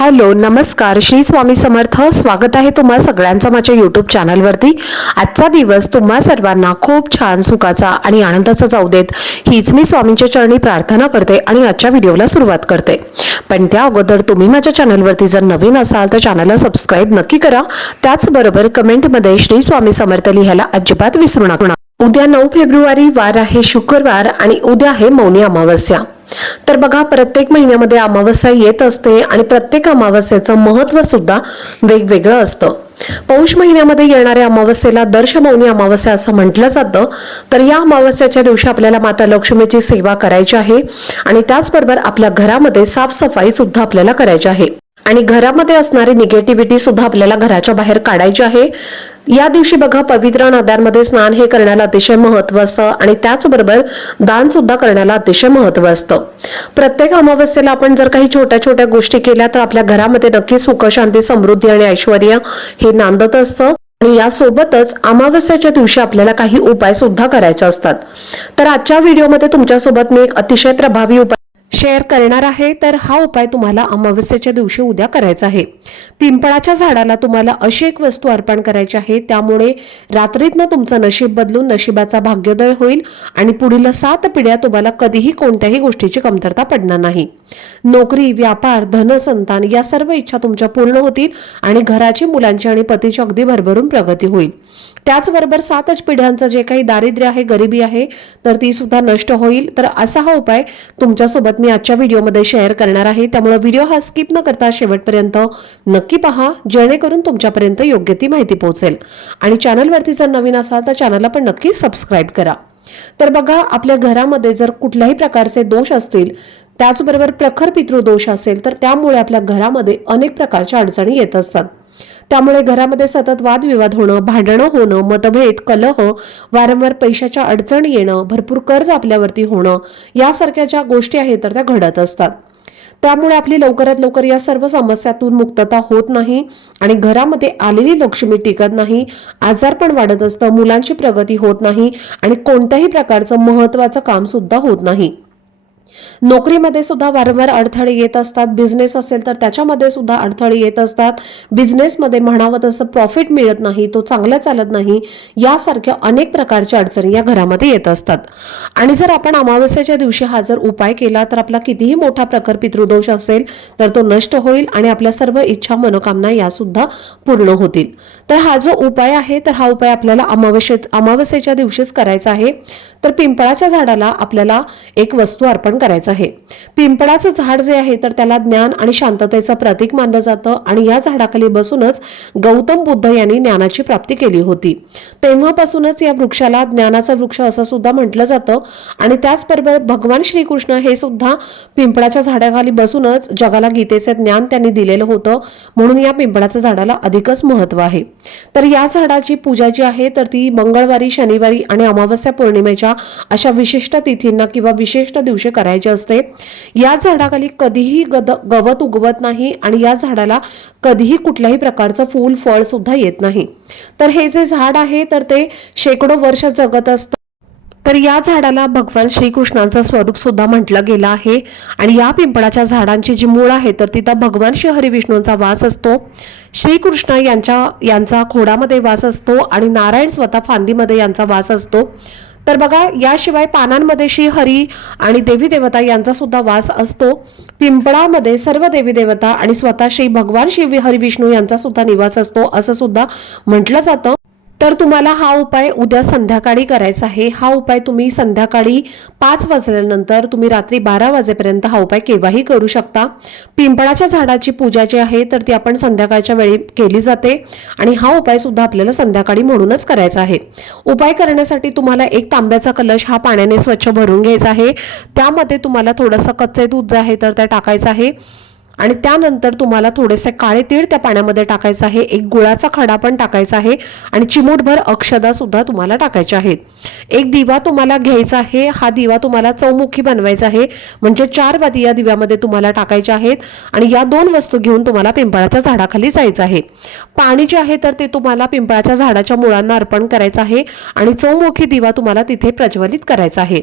Hello नमस्कार श्री स्वामी समर्थ। स्वागत आहे तुम्हा सगळ्यांचं माझ्या यूट्यूब चॅनलवरती। आजचा दिवस तुम्हा सर्वांना खूप छान सुखाचा आणि आनंदाचा जाऊ देत हीच मी स्वामींच्या चरणी प्रार्थना करते आणि आजच्या व्हिडिओला सुरुवात करते। पण त्या अगोदर तुम्ही माझ्या चॅनलवरती जर नवीन असाल तर चॅनलला सबस्क्राइब नक्की करा। त्याचबरोबर कमेंटमध्ये श्री स्वामी समर्थ लिहायला अजिबात विसरू नका। उद्या 9 फेब्रुवारी वार आहे शुक्रवार आणि उद्या आहे मौनी अमावस्या। तर बघा प्रत्येक महिन्यामध्ये अमावस्या येत असते आणि प्रत्येक अमावस्येचं महत्त्व सुद्धा वेगवेगळं असतं। पौष महिन्यामध्ये येणाऱ्या अमावस्येला दर्शमौनी अमावस्या असं म्हटलं जातं। तर या अमावस्याच्या दिवशी आपल्याला माता लक्ष्मीची सेवा करायची आहे आणि त्याचबरोबर आपल्या घरामध्ये साफसफाई सुद्धा आपल्याला करायची आहे आणि घरामध्ये असणारी निगेटिव्हिटी सुद्धा आपल्याला घराच्या बाहेर काढायची आहे। या दिवशी बघा पवित्र नद्यांमध्ये स्नान हे करण्याला अतिशय महत्त्व असतं आणि त्याचबरोबर दान सुद्धा करण्याला अतिशय महत्त्व असतं। प्रत्येक अमावस्येला आपण जर काही छोट्या छोट्या गोष्टी केल्या तर आपल्या घरामध्ये नक्की सुख शांती समृद्धी आणि ऐश्वर हे नांदत असतं। आणि यासोबतच अमावस्याच्या दिवशी आपल्याला काही उपाय सुद्धा करायचे असतात। तर आजच्या व्हिडिओमध्ये तुमच्यासोबत मी एक अतिशय प्रभावी उपाय शेअर करणार आहे। तर हा उपाय तुम्हाला अमावस्येच्या दिवशी उद्या करायचा आहे। पिंपळाच्या झाडाला तुम्हाला अशी एक वस्तू अर्पण करायची आहे, त्यामुळे रात्रीतनं तुमचं नशीब बदलून नशिबाचा भाग्योदय होईल आणि पुढील 7 पिढ्या तुम्हाला कधीही कोणत्याही गोष्टीची कमतरता पडणार नाही। नोकरी, व्यापार, धन, संतान या सर्व इच्छा तुमच्या पूर्ण होतील आणि घराची, मुलांची आणि पतीची अगदी भरभरून प्रगती होईल। त्याचबरोबर 7 पिढ्यांचं जे काही दारिद्र्य आहे, गरिबी आहे, तर ती सुद्धा नष्ट होईल। तर असा हा उपाय तुमच्यासोबत मी आजच्या व्हिडिओमध्ये शेअर करणार आहे, त्यामुळे व्हिडिओ हा स्किप न करता शेवटपर्यंत नक्की पहा, जेणेकरून तुमच्यापर्यंत योग्य ती माहिती पोहोचेल। आणि चॅनलवरती जर नवीन असाल तर चॅनलला पण नक्की सबस्क्राइब करा। तर बघा आपल्या घरामध्ये जर कुठल्याही प्रकारचे दोष असतील, त्याचबरोबर प्रखर पितृदोष असेल, तर त्यामुळे आपल्या घरामध्ये अनेक प्रकारच्या अडचणी येत असतात। त्यामुळे घरामध्ये सतत वादविवाद होणं, भांडणं होणं, मतभेद, कलह, वारंवार पैशाच्या अडचणी येणं, भरपूर कर्ज आपल्यावरती होणं यासारख्या ज्या गोष्टी आहेत तर त्या घडत असतात। त्यामुळे आपली लवकरात लवकर या सर्व समस्यातून मुक्तता होत नाही आणि घरामध्ये आलेली लक्ष्मी टिकत नाही, आजारपण वाढत असतं, मुलांची प्रगती होत नाही आणि कोणत्याही प्रकारचं महत्त्वाचं काम सुद्धा होत नाही। नोकरीमध्ये सुद्धा वारंवार अडथळे येत असतात, बिझनेस असेल तर त्याच्यामध्ये सुद्धा अडथळे येत असतात, बिझनेसमध्ये म्हणावं तसं प्रॉफिट मिळत नाही, तो चांगला चालत नाही, यासारख्या अनेक प्रकारच्या अडचणी या घरामध्ये येत असतात। आणि जर आपण अमावस्येच्या दिवशी हा जर उपाय केला तर आपला कितीही मोठा प्रखर पितृदोष असेल तर तो नष्ट होईल आणि आपल्या सर्व इच्छा मनोकामना या सुद्धा पूर्ण होतील। तर हा जो उपाय आहे तर हा उपाय आपल्याला अमावस्येच्या दिवशीच करायचा आहे। तर पिंपळाच्या झाडाला आपल्याला एक वस्तू अर्पण करायचं आहे। पिंपळाचं झाड जे आहे तर त्याला ज्ञान आणि शांततेचं प्रतीक मानलं जातं आणि या झाडाखाली बसूनच गौतम बुद्ध यांनी ज्ञानाची प्राप्ती केली होती। तेव्हापासूनच या वृक्षाला ज्ञानाचा वृक्ष असं सुद्धा म्हटलं जातं आणि त्याचबरोबर भगवान श्रीकृष्ण हे सुद्धा पिंपळाच्या झाडाखाली बसूनच जगाला गीतेचे ज्ञान त्यांनी दिलेलं होतं, म्हणून या पिंपळाच्या झाडाला अधिकच महत्त्व आहे। तर या झाडाची पूजा जी आहे तर ती मंगळवारी, शनिवारी आणि अमावस्या पौर्णिमेच्या अशा विशिष्ट तिथींना किंवा विशिष्ट दिवशी करायचे असते। या झाडाखाली कधीही गवत उगवत नाही आणि या झाडाला कधीही कुठल्याही प्रकारचं फूल फळ सुद्धा येत नाही। तर हे जे झाड आहे तर ते शेकडो वर्ष जगत असतं। तर या झाडाला भगवान श्रीकृष्णांचं स्वरूप सुद्धा म्हटलं गेलं आहे आणि या पिंपळाच्या झाडांची जी मूळ आहे तर तिथं भगवान श्री हरिविष्णूंचा वास असतो, श्रीकृष्ण यांचा खोडामध्ये वास असतो आणि नारायण स्वतः फांदीमध्ये यांचा वास असतो। तर बघा याशिवाय पानांमध्ये श्री हरी आणि देवी देवता यांचा सुद्धा वास असतो। पिंपळामध्ये सर्व देवी देवता आणि स्वतः श्री भगवान श्री हरिविष्णू यांचा सुद्धा निवास असतो असं सुद्धा म्हटलं जातं। तर तुम्हाला हा उपाय उद्या संध्याकाळी करायचा आहे। हा उपाय तुम्ही संध्याकाळी 5 वाजल्यानंतर तुम्ही रात्री 12 वाजेपर्यंत हा उपाय केव्हाही करू शकता। पिंपळाच्या झाडाची पूजा जी आहे तर ती आपण संध्याकाळच्या वेळी केली जाते आणि हा उपाय सुद्धा आपल्याला संध्याकाळी म्हणूनच करायचा आहे। उपाय करण्यासाठी तुम्हाला एक तांब्याचा कलश हा पाण्याने स्वच्छ भरून घ्यायचा आहे। त्यामध्ये तुम्हाला थोडंसं कच्चे दूध जे आहे तर ते टाकायचं आहे आणि त्यानंतर तुम्हाला थोडेसे काळे तीळ त्या पाण्यामध्ये टाकायचं आहे, एक गुळाचा खडा पण टाकायचा आहे आणि चिमूटभर अक्षदा सुद्धा तुम्हाला टाकायच्या आहेत। एक दिवा तुम्हाला घ्यायचा आहे, हा दिवा तुम्हाला चौमुखी बनवायचा आहे, म्हणजे 4 वाती या दिव्यामध्ये तुम्हाला टाकायच्या आहेत आणि या 2 वस्तू घेऊन तुम्हाला पिंपळाच्या झाडाखाली जायचं आहे। पाणी जे आहे तर ते तुम्हाला पिंपळाच्या झाडाच्या मुळांना अर्पण करायचं आहे आणि चौमुखी दिवा तुम्हाला तिथे प्रज्वलित करायचा आहे।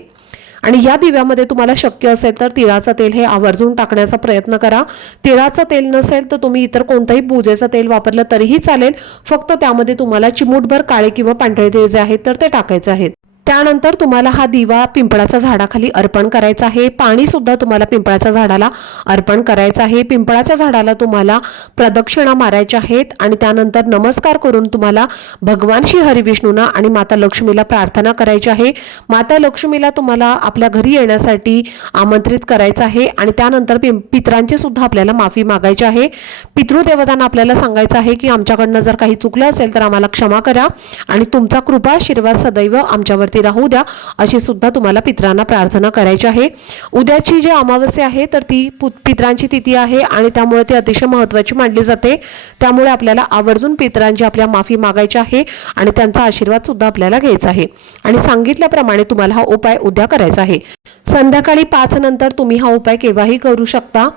आणि या दिव्यामध्ये तुम्हाला शक्य असेल तर तिळाचं तेल हे आवर्जून टाकण्याचा प्रयत्न करा. तिळाचं तेल नसेल तर तुम्ही इतर कोणतंही पूजेचं तेल वापरलं तरीही चालेल. फक्त त्यामध्ये तुम्हाला चिमूटभर काळे किंवा पांढरे तीळ जे आहेत तर ते टाकायचे आहेत. त्यानंतर तुम्हाला हा दिवा पिंपळाच्या झाडाखाली अर्पण करायचा आहे. पाणी सुद्धा तुम्हाला पिंपळाच्या झाडाला अर्पण करायचं आहे. पिंपळाच्या झाडाला तुम्हाला प्रदक्षिणा मारायच्या आहेत आणि त्यानंतर नमस्कार करून तुम्हाला भगवान श्री हरिविष्णूंना आणि माता लक्ष्मीला प्रार्थना करायची आहे. माता लक्ष्मीला तुम्हाला आपल्या घरी येण्यासाठी आमंत्रित करायचं आहे आणि त्यानंतर पितरांची सुद्धा आपल्याला माफी मागायची आहे. पितृदेवतांना आपल्याला सांगायचं आहे की आमच्याकडनं जर काही चुकलं असेल तर आम्हाला क्षमा करा आणि तुमचा कृपा आशीर्वाद सदैव आमच्यावर राहू द्या अशी सुद्धा तुम्हाला पितरांना प्रार्थना करायची आहे. उद्याची जी अमावस्या आहे तर ती पितरांची तिथी आहे आणि त्यामुळे ती अतिशय महत्त्वाची मानली जाते. त्यामुळे आपल्याला आवर्जून पितरांची आपल्या माफी मागायची आहे आणि त्यांचा आशीर्वाद सुद्धा आपल्याला घ्यायचा आहे. आणि सांगितल्याप्रमाणे तुम्हाला हा उपाय उद्या करायचा आहे. संध्याकाळी 5 नंतर तुम्ही हा उपाय केव्हाही करू शकता.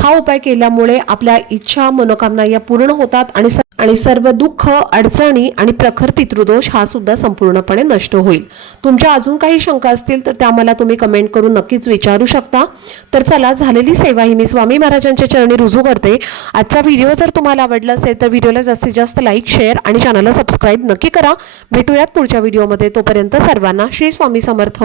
हा उपाय केल्यामुळे आपल्या इच्छा मनोकामना या पूर्ण होतात आणि सर्व दुःख अडचणी आणि प्रखर पितृदोष हा सुद्धा संपूर्णपणे नष्ट होईल. तुमच्या अजून काही शंका असतील तर त्या मला तुम्ही कमेंट करून नक्कीच विचारू शकता. तर चला, झालेली सेवा ही मी स्वामी महाराजांच्या चरणी रुजू करते. आजचा व्हिडिओ जर तुम्हाला आवडला असेल तर व्हिडिओला जास्तीत जास्त लाईक, शेअर आणि चॅनलला सबस्क्राईब नक्की करा. भेटूयात पुढच्या व्हिडिओमध्ये. तोपर्यंत सर्वांना श्री स्वामी समर्थ.